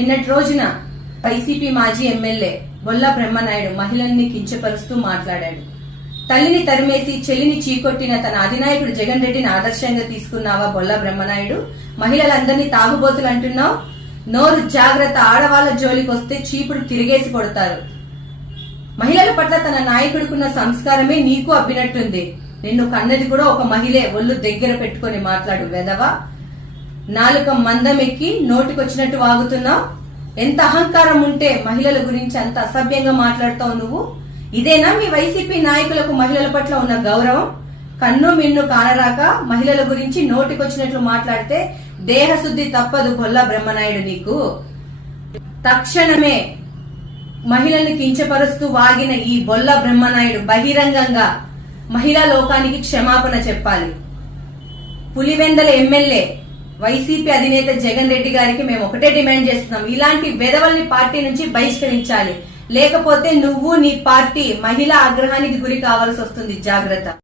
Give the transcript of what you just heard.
నిన్నటి రోజున వైసీపీ మాజీ ఎమ్మెల్యే బొల్లా బ్రహ్మనాయుడు మహిళల్ని కించపరుస్తూ మాట్లాడాడు. తల్లిని తరిమేసి చెల్లిని చీకొట్టిన తన అధినాయకుడు జగన్ రెడ్డిని ఆదర్శంగా తీసుకున్నావా బొల్లా బ్రహ్మనాయుడు? మహిళలందరినీ తాగుబోతులు అంటున్నావు. నోరు జాగ్రత్త, ఆడవాళ్ల జోలికి వస్తే చీపుడు తిరిగేసి కొడతారు. మహిళల పట్ల తన నాయకుడికున్న సంస్కారమే నీకు అబ్బినట్టుంది. నిన్ను కన్నది కూడా ఒక మహిళే. ఒళ్ళు దగ్గర పెట్టుకుని మాట్లాడు వెదవా. నాలుక మందం ఎక్కి నోటికొచ్చినట్టు వాగుతున్నావు. ఎంత అహంకారం ఉంటే మహిళల గురించి అంత అసభ్యంగా మాట్లాడుతావు నువ్వు? ఇదేనా మీ వైసీపీ నాయకులకు మహిళల పట్ల ఉన్న గౌరవం? కన్ను మిన్ను కానరాక మహిళల గురించి నోటికొచ్చినట్లు మాట్లాడితే దేహశుద్ధి తప్పదు బొల్లా బ్రహ్మనాయుడు నీకు. తక్షణమే మహిళల్ని కించపరుస్తూ వాగిన ఈ బొల్లా బ్రహ్మనాయుడు బహిరంగంగా మహిళా లోకానికి క్షమాపణ చెప్పాలి. పులివెందల ఎమ్మెల్యే వైసీపీ అధినేత జగన్ రెడ్డి గారికి మేము ఒకటే డిమాండ్ చేస్తున్నాం, ఇలాంటి వెధవల్ని పార్టీ నుంచి బహిష్కరించాలి. లేకపోతే నువ్వు నీ పార్టీ మహిళా ఆగ్రహానికి గురి కావాల్సి వస్తుంది. జాగ్రత్త.